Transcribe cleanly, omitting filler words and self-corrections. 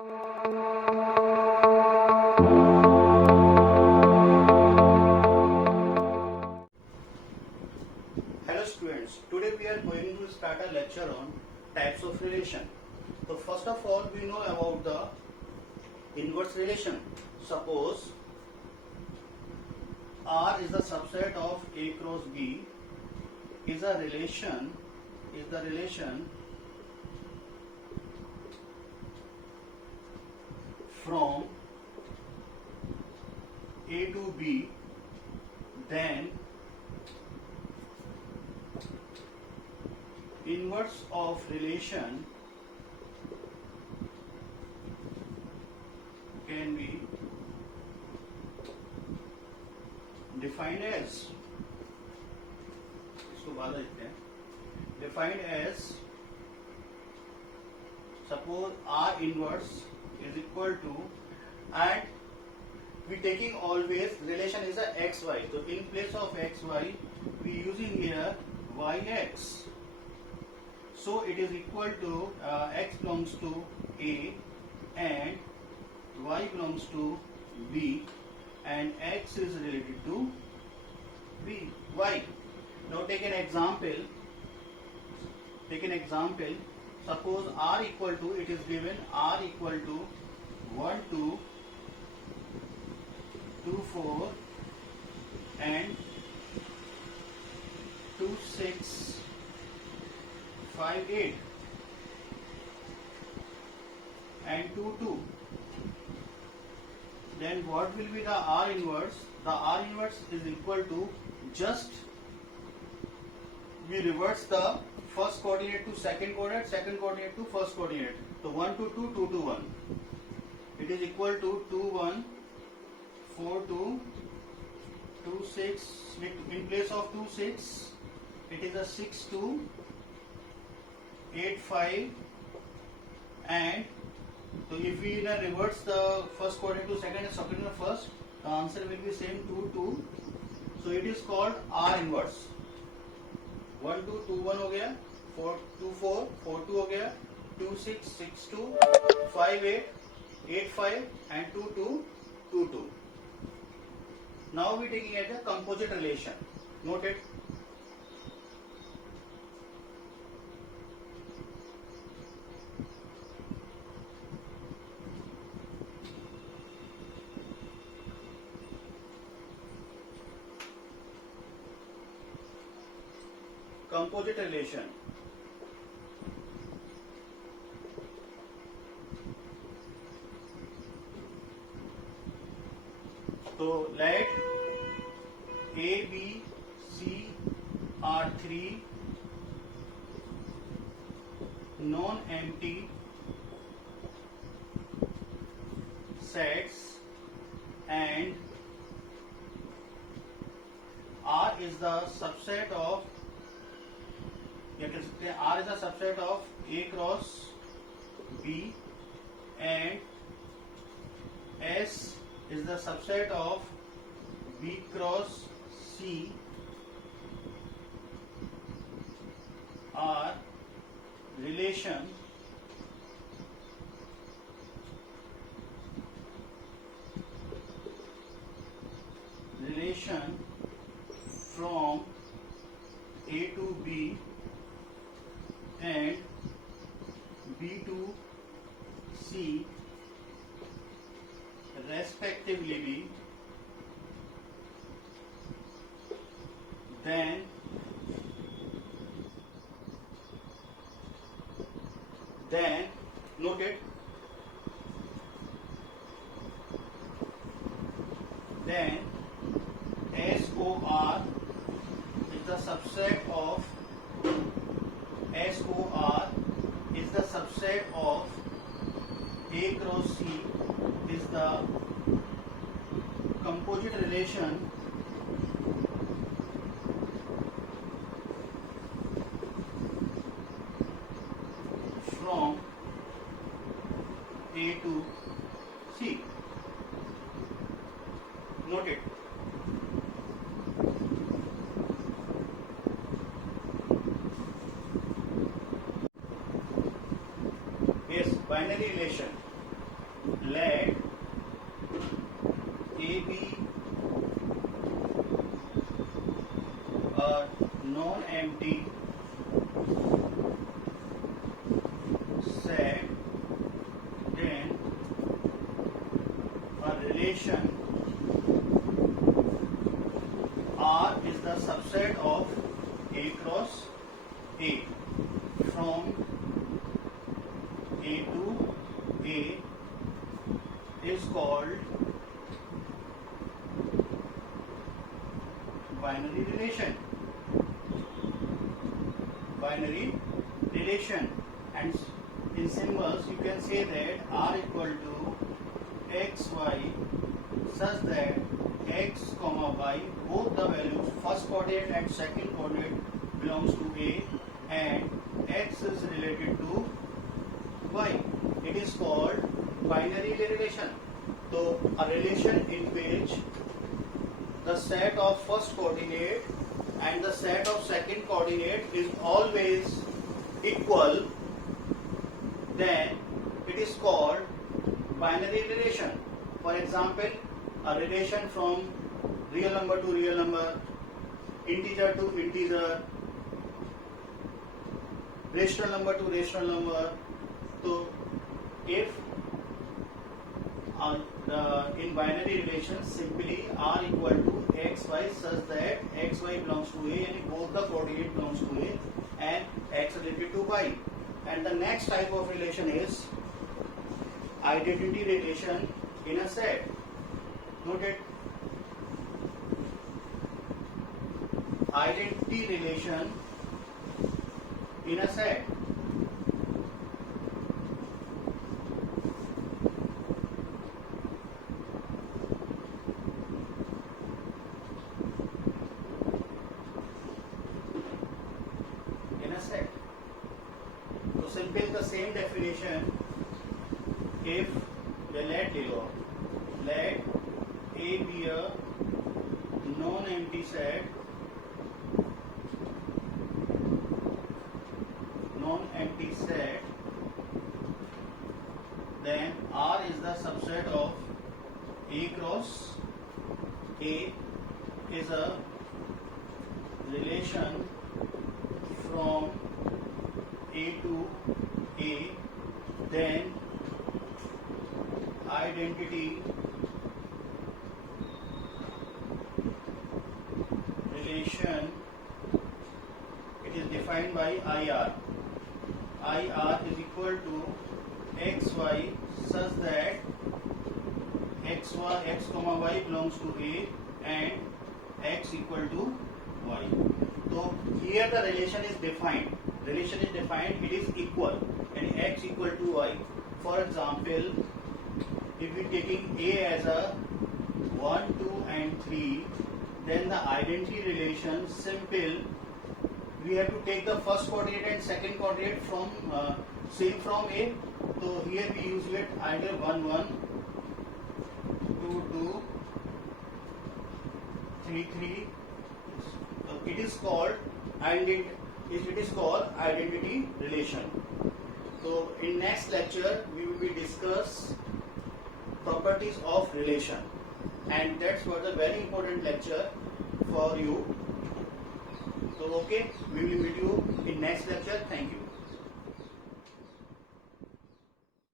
Hello students, today we are going to start a lecture on types of relation. So first of all we know about the inverse relation. Suppose R is the subset of A cross B is the relation from A to B, then inverse of relation can be defined as, इसको बाद लिखते हैं, defined as suppose R inverse is equal to, and we taking always relation is a xy, so in place of xy we using here yx, so it is equal to x belongs to A and y belongs to B and x is related to y. Now take an example. Suppose R equal to, it is given R equal to 1 2 2 4 and 2 6 5 8 and 2 2. Then what will be the R inverse? The R inverse is equal to, just we reverse the first coordinate to second coordinate, second coordinate to first coordinate. So 1 2 2 2 2 1. It is equal to 2 1 4 2 2 6. In place of 2 6, it is a 6 2 8 5, and so if we reverse the first coordinate to second and second to first, the answer will be same 2 2. So it is called R inverse. 1 2 2 1 हो गया, 4 2 4 4 2 हो गया, 2 6 6 2 5 8 8 5 and 2 2 2 2. Now we taking at the composite relation. Note it. Composite relation. So let A, B, C are three non-empty sets and R is the subset of, R is a subset of A cross B and S is the subset of B cross C are relation from A to B and B to C respectively, then note it, then SOR is the subset of A cross C is the composite relation from A to C. Note it. Yes, binary relation. let A be a non-empty set, then a relation R is the subset of A cross A from A to A is called binary relation. Binary relation, and in symbols you can say that R equal to x y such that x comma y, both the values first coordinate and second coordinate belongs to A and x is related to y. It is called binary relation. So a relation in which the set of first coordinate and the set of second coordinate is always equal, then it is called binary relation. For example, a relation from real number to real number, integer to integer, rational number to rational number. So if in binary relation simply R equal to xy such that xy belongs to A and both the coordinate belongs to A and x related to y. And the next type of relation is identity relation in a set. Note it. Identity relation in a set. So simple the same definition. If let A be a non-empty set, then R is the subset of A cross A is a relation from A to A, then identity relation, it is defined by IR. IR is equal to xy such that x comma y belongs to A and x equal to y. So here the relation is defined. Relation is defined, it is equal and x equal to y. For example, if we taking A as a 1, 2 and 3, then the identity relation simple, we have to take the first coordinate and second coordinate from same from A. So here we use it either 1, 1, 2, 2, 3, 3. So it is called identity relation. So in next lecture we will be discuss properties of relation, and that's was a very important lecture for you. So okay, we will meet you in next lecture. Thank you.